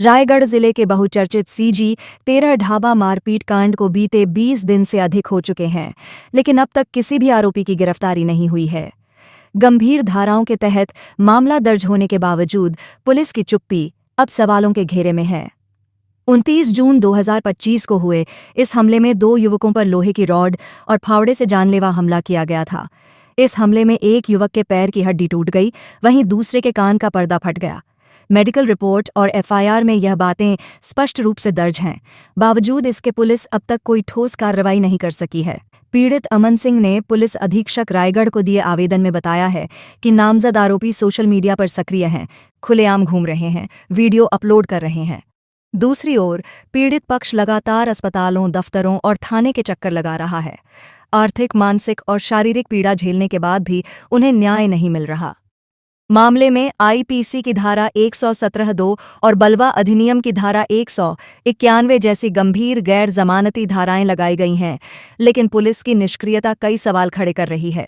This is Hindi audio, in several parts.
रायगढ़ जिले के बहुचर्चित सीजी 13 ढाबा मारपीट कांड को बीते 20 दिन से अधिक हो चुके हैं, लेकिन अब तक किसी भी आरोपी की गिरफ्तारी नहीं हुई है। गंभीर धाराओं के तहत मामला दर्ज होने के बावजूद पुलिस की चुप्पी अब सवालों के घेरे में है। 29 जून 2025 को हुए इस हमले में 2 युवकों पर लोहे की रॉड और फावड़े से जानलेवा हमला किया गया था। इस हमले में एक युवक के पैर की हड्डी टूट गई, वहीं दूसरे के कान का पर्दा फट गया। मेडिकल रिपोर्ट और एफआईआर में यह बातें स्पष्ट रूप से दर्ज हैं। बावजूद इसके पुलिस अब तक कोई ठोस कार्रवाई नहीं कर सकी है। पीड़ित अमन सिंह ने पुलिस अधीक्षक रायगढ़ को दिए आवेदन में बताया है कि नामजद आरोपी सोशल मीडिया पर सक्रिय हैं, खुलेआम घूम रहे हैं, वीडियो अपलोड कर रहे हैं। दूसरी ओर पीड़ित पक्ष लगातार अस्पतालों, दफ्तरों और थाने के चक्कर लगा रहा है। आर्थिक, मानसिक और शारीरिक पीड़ा झेलने के बाद भी उन्हें न्याय नहीं मिल रहा। मामले में आईपीसी की धारा 117(2) और बलवा अधिनियम की धारा 191 जैसी गंभीर गैर जमानती धाराएं लगाई गई हैं, लेकिन पुलिस की निष्क्रियता कई सवाल खड़े कर रही है।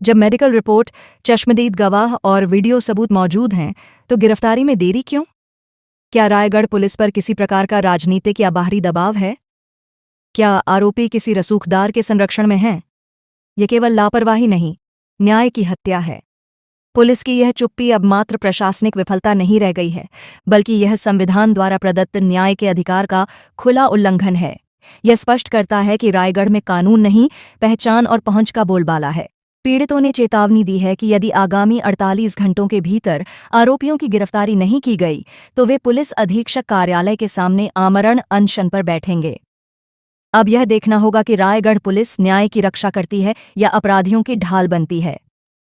जब मेडिकल रिपोर्ट, चश्मदीद गवाह और वीडियो सबूत मौजूद हैं, तो गिरफ्तारी में देरी क्यों? क्या रायगढ़ पुलिस पर किसी प्रकार का राजनीतिक या बाहरी दबाव है? क्या आरोपी किसी रसूखदार के संरक्षण में हैं? ये केवल लापरवाही नहीं, न्याय की हत्या है। पुलिस की यह चुप्पी अब मात्र प्रशासनिक विफलता नहीं रह गई है, बल्कि यह संविधान द्वारा प्रदत्त न्याय के अधिकार का खुला उल्लंघन है। यह स्पष्ट करता है कि रायगढ़ में कानून नहीं, पहचान और पहुंच का बोलबाला है। पीड़ितों ने चेतावनी दी है कि यदि आगामी 48 घंटों के भीतर आरोपियों की गिरफ्तारी नहीं की गई, तो वे पुलिस अधीक्षक कार्यालय के सामने आमरण अनशन पर बैठेंगे। अब यह देखना होगा कि रायगढ़ पुलिस न्याय की रक्षा करती है या अपराधियों की ढाल बनती है।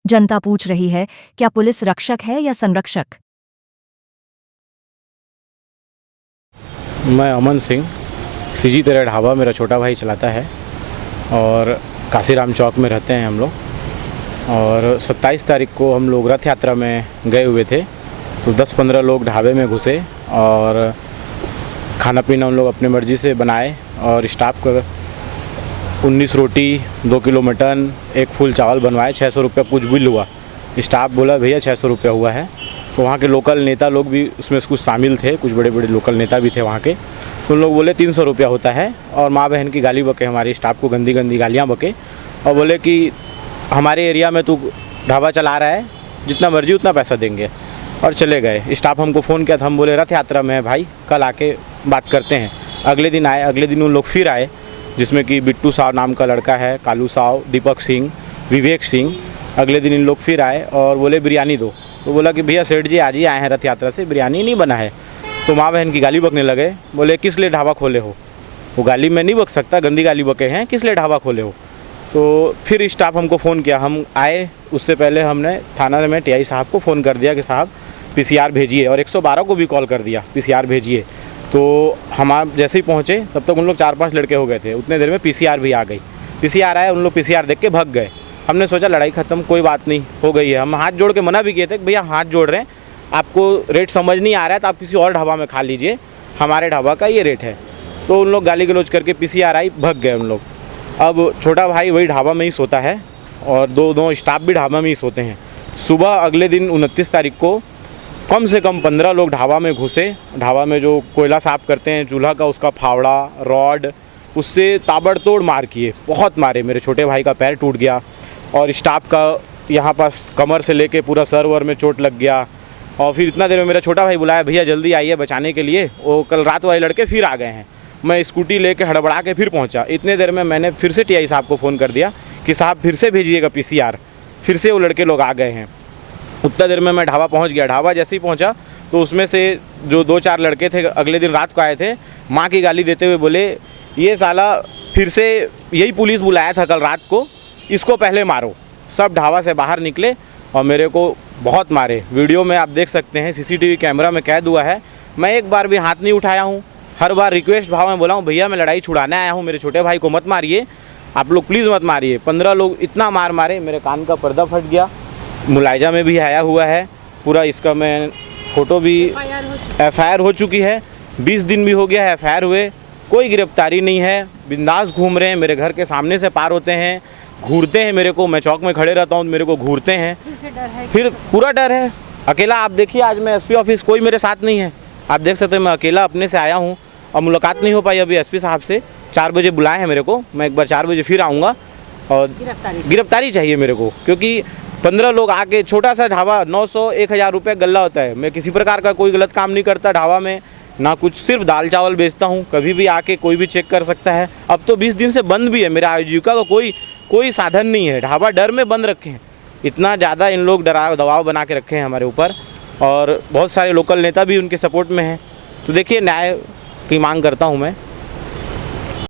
जनता पूछ रही है, क्या पुलिस रक्षक है या संरक्षक? मैं अमन सिंह, सीजी 13 ढाबा मेरा छोटा भाई चलाता है और काशीराम चौक में रहते हैं हम लोग। और 27 तारीख को हम लोग रथ यात्रा में गए हुए थे, तो 10-15 लोग ढाबे में घुसे और खाना पीना उन लोग अपनी मर्ज़ी से बनाए और स्टाफ को 19 रोटी, 2 किलो मटन, 1 फुल चावल बनवाए। 600 रुपये कुछ बिल हुआ। स्टाफ बोला भैया 600 रुपया हुआ है। तो वहाँ के लोकल नेता लोग भी उसमें कुछ शामिल थे, कुछ बड़े बड़े लोकल नेता भी थे वहाँ के। तो उन लोग बोले 300 रुपया होता है और माँ बहन की गाली बके, हमारे स्टाफ को गंदी गंदी गालियाँ बके और बोले कि हमारे एरिया में तू ढाबा चला रहा है, जितना मर्जी उतना पैसा देंगे, और चले गए। स्टाफ हमको फ़ोन किया था, हम बोले रथ यात्रा में है भाई, कल आके बात करते हैं। अगले दिन आए, अगले दिन उन लोग फिर आए, जिसमें कि बिट्टू साव नाम का लड़का है, कालू साव, दीपक सिंह, विवेक सिंह। अगले दिन इन लोग फिर आए और बोले बिरयानी दो। तो बोला कि भैया सेठ जी आज ही आए हैं रथ यात्रा से, बिरयानी नहीं बना है। तो माँ बहन की गाली बकने लगे, बोले किस लिए ढाबा खोले हो? वो गाली में नहीं बक सकता, गंदी गाली बके हैं, किस लिए ढाबा खोले हो? तो फिर स्टाफ हमको फ़ोन किया, हम आए। उससे पहले हमने थाना में टीआई साहब को फ़ोन कर दिया कि साहब पीसीआर भेजिए, और 112 को भी कॉल कर दिया पीसीआर भेजिए। तो हम आप जैसे ही पहुँचे तब तक उन लोग 4-5 लड़के हो गए थे। उतने देर में पीसीआर भी आ गई। पीसीआर आए, उन लोग पीसीआर देख के भाग गए। हमने सोचा लड़ाई ख़त्म, कोई बात नहीं, हो गई है। हम हाथ जोड़ के मना भी किए थे कि भैया हाथ जोड़ रहे हैं, आपको रेट समझ नहीं आ रहा है तो आप किसी और ढाबा में खा लीजिए, हमारे ढाबा का ये रेट है। तो उन लोग गाली गलौज करके पीसीआर आई, भाग गए उन लोग। अब छोटा भाई वही ढाबा में ही सोता है और दो स्टाफ भी ढाबा में ही सोते हैं। सुबह अगले दिन 29 तारीख को कम से कम 15 लोग ढाबा में घुसे। ढाबा में जो कोयला साफ़ करते हैं चूल्हा का, उसका फावड़ा, रॉड, उससे ताबड़तोड़ मार किए, बहुत मारे। मेरे छोटे भाई का पैर टूट गया और स्टाफ का यहाँ पास कमर से लेके पूरा सर वर में चोट लग गया। और फिर इतना देर में मेरा छोटा भाई बुलाया, भैया जल्दी आइए बचाने के लिए। वो कल रात वाले लड़के फिर आ गए हैं। मैं स्कूटी लेके हड़बड़ा के फिर पहुँचा। इतने देर में मैंने फिर से टीआई साहब को फ़ोन कर दिया कि साहब फिर से भेजिएगा पीसीआर। फिर से वो लड़के लोग आ गए हैं। उतना देर में मैं ढाबा पहुंच गया। ढाबा जैसे ही पहुंचा तो उसमें से जो 2-4 लड़के थे, अगले दिन रात को आए थे, माँ की गाली देते हुए बोले ये साला फिर से यही पुलिस बुलाया था कल रात को, इसको पहले मारो। सब ढाबा से बाहर निकले और मेरे को बहुत मारे। वीडियो में आप देख सकते हैं, सीसीटीवी कैमरा में कैद हुआ है। मैं एक बार भी हाथ नहीं उठाया हूँ। हर बार रिक्वेस्ट भाव में बोला हूँ, भैया मैं लड़ाई छुड़ाने आया हूँ, मेरे छोटे भाई को मत मारिए, आप लोग प्लीज़ मत मारिए। 15 लोग इतना मार मारे, मेरे कान का पर्दा फट गया। मुलायजा में भी आया हुआ है पूरा, इसका मैं फ़ोटो भी, एफआईआर हो चुकी है। 20 दिन भी हो गया है एफआईआर हुए, कोई गिरफ्तारी नहीं है। बिंदास घूम रहे हैं, मेरे घर के सामने से पार होते हैं, घूरते हैं मेरे को। मैं चौक में खड़े रहता हूँ, मेरे को घूरते हैं। फिर पूरा डर है। अकेला आप देखिए, आज मैं एसपी ऑफिस, कोई मेरे साथ नहीं है। आप देख सकते हैं मैं अकेला अपने से आया हूँ और मुलाकात नहीं हो पाई अभी एसपी साहब से। 4 बजे बुलाए हैं मेरे को, मैं एक बार 4 बजे फिर आऊँगा और गिरफ्तारी चाहिए मेरे को, क्योंकि 15 लोग आके छोटा सा ढाबा 900-1000 रुपये गल्ला होता है। मैं किसी प्रकार का कोई गलत काम नहीं करता ढाबा में, ना कुछ, सिर्फ दाल चावल बेचता हूँ। कभी भी आके कोई भी चेक कर सकता है। अब तो 20 दिन से बंद भी है, मेरा आजीविका का कोई साधन नहीं है। ढाबा डर में बंद रखे हैं, इतना ज़्यादा इन लोग दबाव बना के रखे हैं हमारे ऊपर, और बहुत सारे लोकल नेता भी उनके सपोर्ट में हैं। तो देखिए, न्याय की मांग करता हूँ मैं।